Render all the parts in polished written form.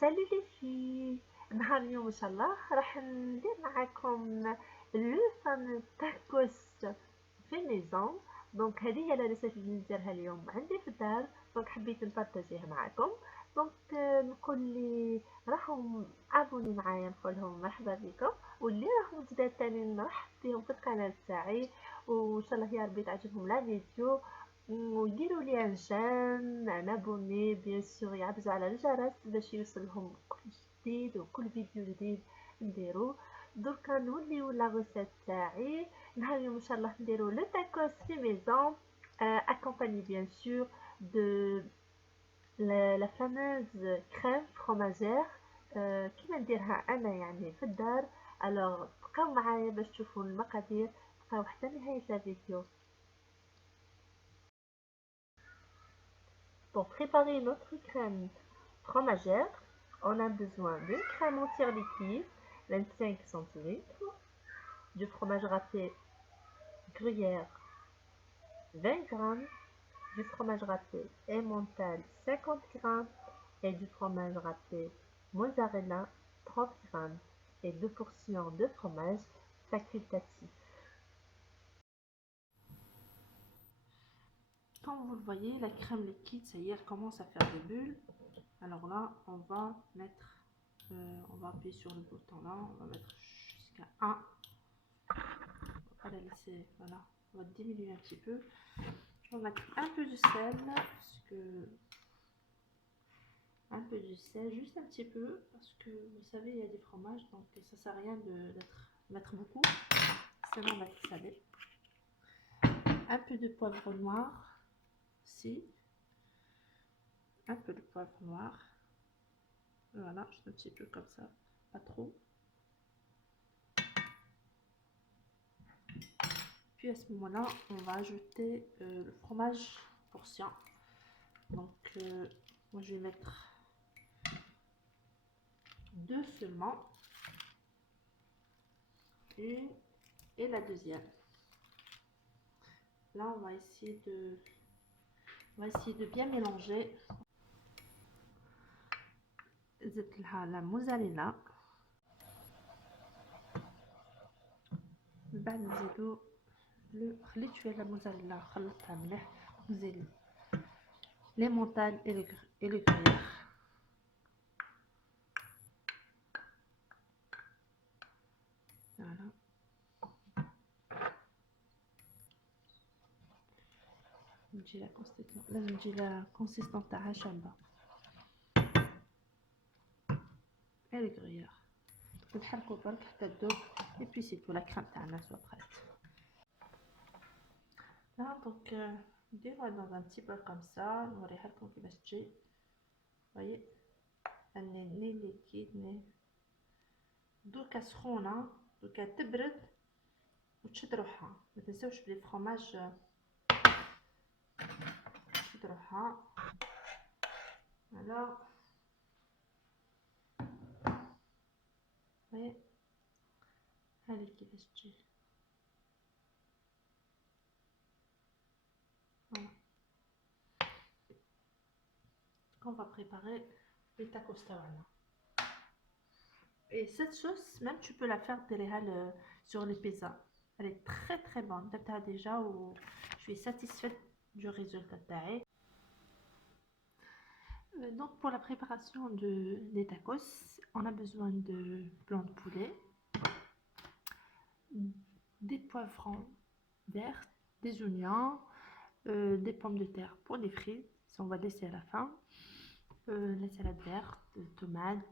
Salut les filles. نهار اليوم ان شاء الله راح ندير معاكم لو فامو تاكوس في ميزون. دونك هذه هي الريسيبي اللي نديرها اليوم عندي في الدار، دونك حبيت نبارطاجيها معاكم. دونك نقول لي راحوا ابوني معايا نقول لهم مرحبا بكم، واللي راهم جداد تاني نرحب بهم في القناه تاعي، وان شاء الله يا ربي تعجبهم لا فيديو ويديروا لي جيم انا بوني بيان سور، يعبزوا على الجرس باش يوصلهم كل جديد وكل فيديو جديد نديرو. دركا نوليو لا غوسيت تاعي. نهار اليوم ان شاء الله نديرو لو تاكوس في ميزون accompagné bien sûr de la fameuse crème fromagère كيما نديرها انا يعني في الدار. الوغ بقاو معايا باش تشوفوا المقادير، بقاو حتى نهايه الفيديو. Pour préparer notre crème fromagère, on a besoin d'une crème entière liquide, 25 cl, du fromage râpé gruyère, 20 g, du fromage râpé emmental, 50 g, et du fromage râpé mozzarella, 30 g, et 2 portions de fromage facultatif. Comme vous le voyez, la crème liquide, ça y est, elle commence à faire des bulles. Alors là, on va mettre, on va appuyer sur le bouton là, on va mettre jusqu'à 1. On va la laisser, voilà, on va diminuer un petit peu. On va mettre un peu de sel, parce que un peu de sel, juste un petit peu, parce que vous savez, il y a des fromages, donc ça sert à rien de mettre beaucoup, sinon on va être salé. Un peu de poivre noir, si, un peu de poivre noir. Voilà, juste un petit peu comme ça, pas trop. Puis à ce moment-là, on va ajouter le fromage portion. Donc, moi je vais mettre 2 seulement. Une et la deuxième. Là, on va essayer de bien mélanger. La mozzarella. بعد نزيدو خليت شويه لا موزاريلا خلطتها مليح، نزيد لي مونتال اي لو غريير. فوالا نجي لا كونسيستون، لازم تجي لا كونسيستون تاعها شابه اي لو غريير. نحركو برك حتى تذوب اي بي سي تو لا كريم تاعنا سوا بريت. Là, donc, نديروها dans un petit bol comme ça. نوريها لكم كيفاش تجي. voyez, elle n'est ni liquide ni. دوكا سخونه، دوكا تبرد وتشد روحها. ما تنساوش بلي الفرomage تشد روحها. alors voyez هذه كيفاش تجي. Voilà. On va préparer les tacos tawana. Et cette sauce, même tu peux la faire sur les pizzas. Elle est très très bonne. Déjà, je suis satisfaite du résultat. Donc pour la préparation des tacos, on a besoin de blanc de poulet, des poivrons verts, des oignons, des pommes de terre pour les frites, ça on va laisser à la fin, la salade verte, tomates,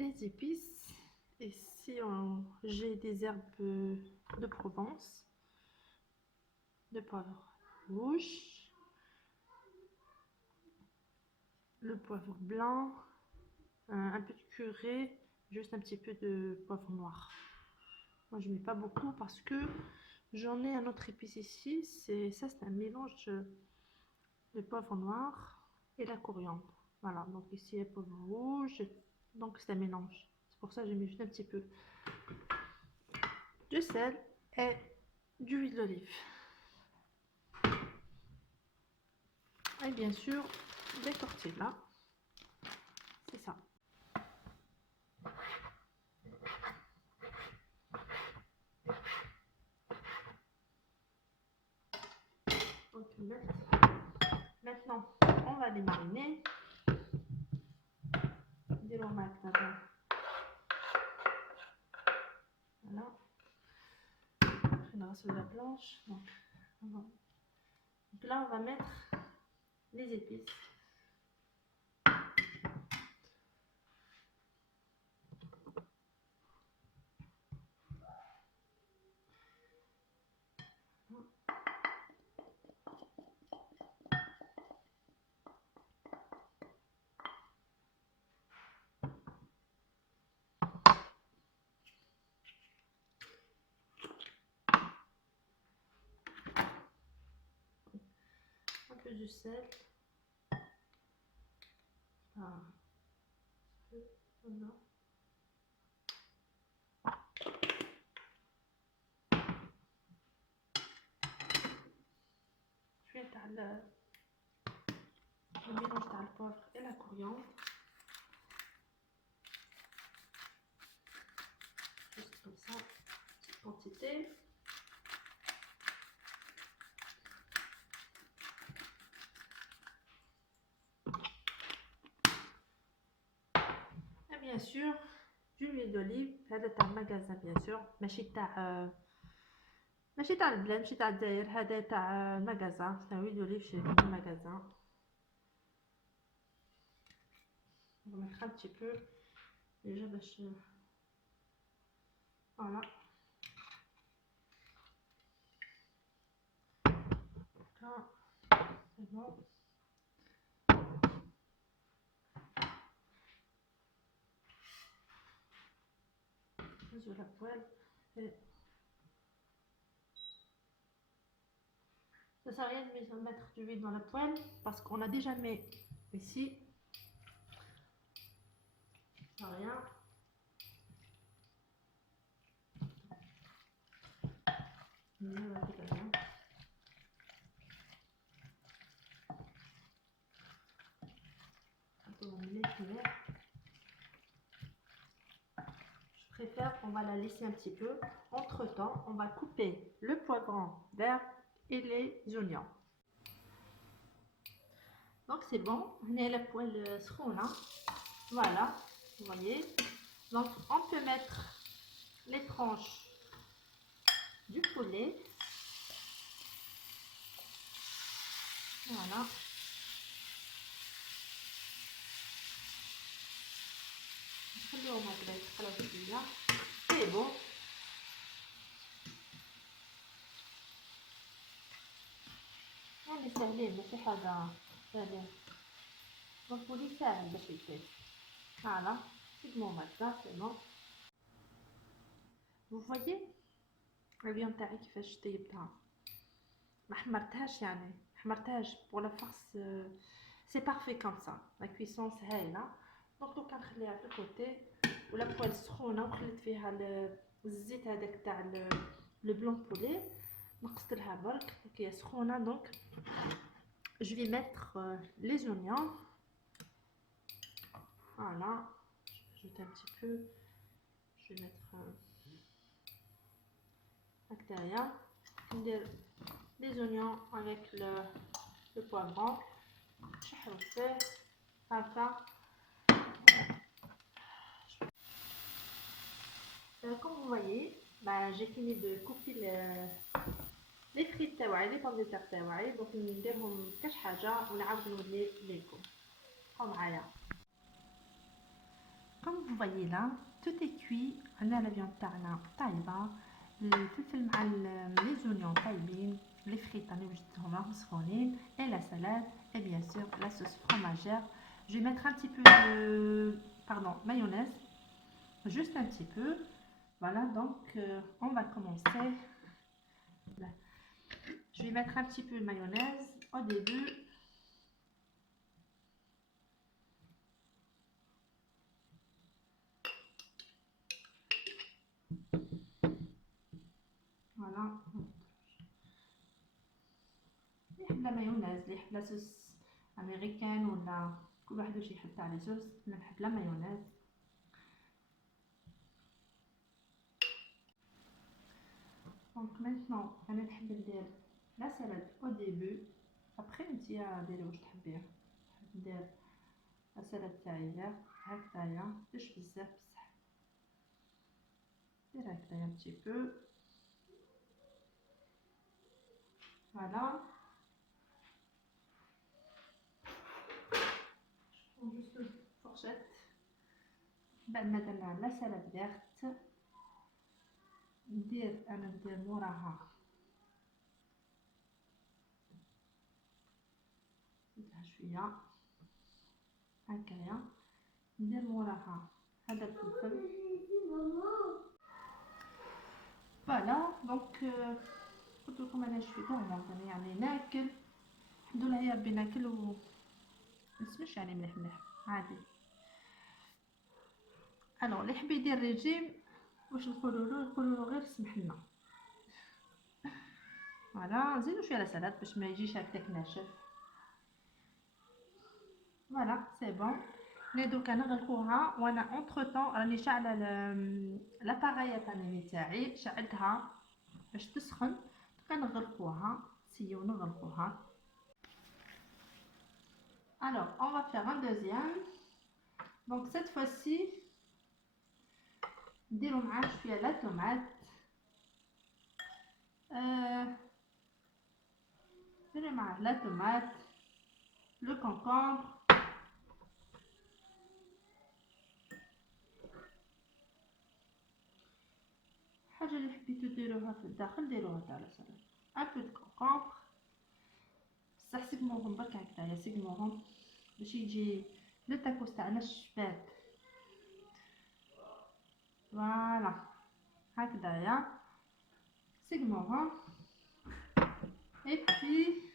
des épices, et si j'ai des herbes de Provence, de poivre rouge, le poivre blanc, un peu de curry, juste un petit peu de poivre noir. Moi je mets pas beaucoup parce que j'en ai un autre épice ici, c'est un mélange de poivre noir et la coriandre. Voilà, donc ici le poivre rouge, donc c'est un mélange. C'est pour ça que j'ai mis juste un petit peu de sel et d'huile d'olive. Et bien sûr des tortillas. c'est ça. Donc, maintenant, on va les mariner. Voilà. On va sur la planche. Donc là, on va mettre les épices. Un peu du sel. Voilà. Je vais mettre le mélange de le poivre et la coriandre. Juste comme ça, petite quantité. Et bien sûr, du huile d'olive. هذا تاع المغازان bien sûr. ماشي تاع البلان، ماشي تاع الجزائر، هذا تاع المغازان، تاع huile d'olive chez le magasin. On va mettre un petit peu déjà باش voilà. Là, c'est bon. Sur la poêle. Et ça sert à rien de mettre du huile dans la poêle parce qu'on a déjà mis ici. Ça sert à rien. Je préfère, on va la laisser un petit peu. Entre temps, on va couper le poivron vert et les oignons. Donc c'est bon, on est à la poêle سخونة. Voilà, vous voyez. Donc on peut mettre les tranches du poulet. Voilà. C'est bon. يعني سهلين ماشي حاجة سهلين. دونك ولي ساهل باش يطيب. Voilà, c'est bon maintenant, c'est bon. Vous voyez la viande تاعي كيفاش طيبتها. ما حمرتهاش يعني، حمرتهاش pour la farce. C'est parfait comme ça. La cuisson هايلة. دونك دوكا نخليها في الكوتي ولا بوال سخونة وخليت فيها الزيت هذاك تاع لو بلون بولي. نقصت لها برك هي سخونة. دونك je vais mettre les oignons. Voilà, je vais ajouter un petit peu. Je vais mettre bactéria. Les oignons avec le poivron. Je vais faire ça. Comme vous voyez, j'ai fini de couper les frites تاوعي، les pommes de terre تاوعي. Donc نديرهم كاش حاجة ونعاود نولي ليكم. بقاو معايا. Comme vous voyez là, tout est cuit. On a la viande تاعنا طايبة، الفلفل مع les oignons طايبين، les frites أنا وجدتهم راهم سخونين، et la salade et bien sûr la sauce fromagère. Je vais mettre un petit peu de mayonnaise, juste un petit peu. Voilà, donc on va commencer. Je vais mettre un petit peu de mayonnaise au début. Voilà. La mayonnaise, la sauce américaine ou la كل واحد واش يحب تاع لي صوص. انا نحب لا مايونيز. دونك مينتون انا نحب ندير لا سالاد او ديبي، ابخي نتيا ديري واش تحبيه. نحب ندير لا سالاد تاعي هكذايا، مش بزاف بصح دير هكذايا un petit peu. فوالا جوست فورشيت. بعد ما درنا لا سالاد فيرت ندير موراها نزيدها شويه هكايا، ندير موراها هذا الفلفل. فوالا دونك قلت لكم انا شويه غورمونط، يعني ناكل الحمد لله يا ربي، ناكل و نسمش يعني مليح عادي. الوغ اللي يحب يدير ريجيم واش نقولوا غير سمح لنا. فوالا نزيدو شويه لا سالاد باش ما يجيش هكاك ناشف. فوالا سي بون. ني دوكا نغلقوها وانا اونتر طون راني شاعله لاباراي الطاني تاعي، شعلتها باش تسخن. دوكا نغلقوها، سيو نغلقوها. Alors, on va faire un deuxième. Donc cette fois-ci, نديرو معاه شويه لا طوماط. نديرو معاه لا طوماط، لو كونكومبر، حاجه اللي حبيتو ديروها في الداخل ديروها تاع لا سالاد. ان بو دو كونكومبر بصح سيقموهم برك هكذايا، سيقموهم باش يجي لو تاكوس تاعنا شباب. فوالا هكذايا سيقموهم. اي بي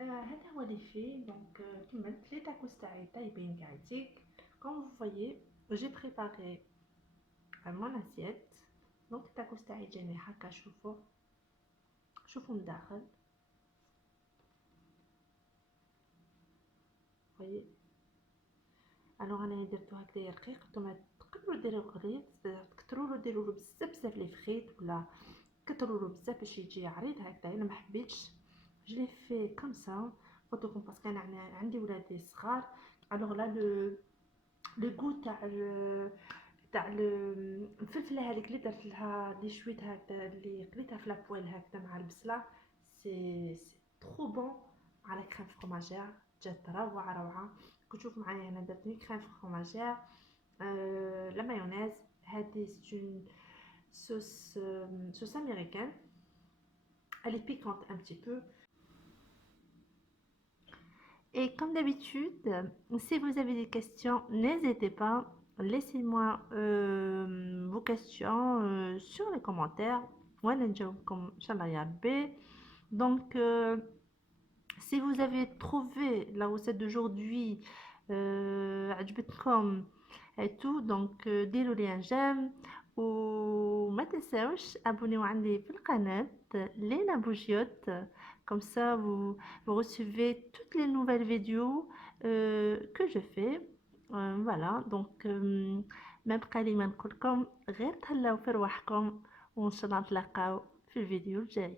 هذا هو اللي فيه. دونك كملت لي تاكوس تاعي طايبين قاعدين. كوم فو فويي جي بريباري مون اسيت. دونك التاكوس تاعي جاني هكا، شوفوا من داخل فويي. الوغ انا درتو هكذايا رقيق. نتوما تقدروا ديروا غليظ، تكثروا ديروا بزاف لي فريت، ولا كثروا بزاف باش يجي عريض هكذا. انا ما حبيتش جلي في كوم سا. قلت لكم باسكو انا عندي ولادي صغار. الوغ لا لو غو تاع الفلفله هذيك اللي درت لها لي شويت هكذا، اللي قليتها في لابويل هكذا مع البصله، سي ترو بون على كريم فرماجير. جات روعه. كتشوف معايا هنا درت كريم فرماجير، لا مايونيز. هذه سي sauce américaine. Elle est piquante un petit peu. Et comme d'habitude, si vous avez des questions, n'hésitez pas, laissez-moi vos questions sur les commentaires. Donc, si vous avez trouvé la recette d'aujourd'hui عجبتكم et tout, donc ديروا لي un j'aime وما تنساوش abonnez-vous عندي في القناة لينا بوجيوت. Comme ça, vous recevez toutes les nouvelles vidéos que je fais. Voilà, donc ما بقى لي ما نقولكم غير تهلاو في رواحكم، وان شاء الله نتلاقاو في الفيديو الجاي.